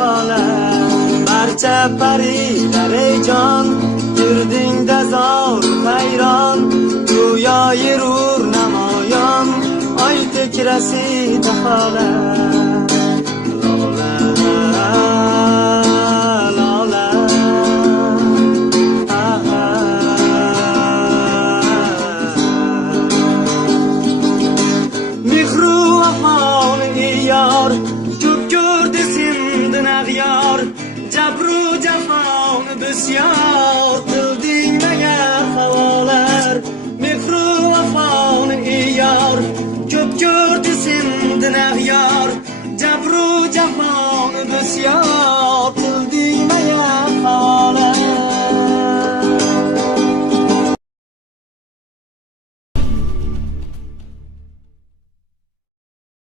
حالم برچه پریدر ای جان گردین دزار پیران رویای رور نمایان آی تک رسید sendin ag'yor jabru jafoni bisyor qilding magar havolar mehru vafoni ey yor ko'p ko'rdi sendin ag'yor jabru jafoni bisyor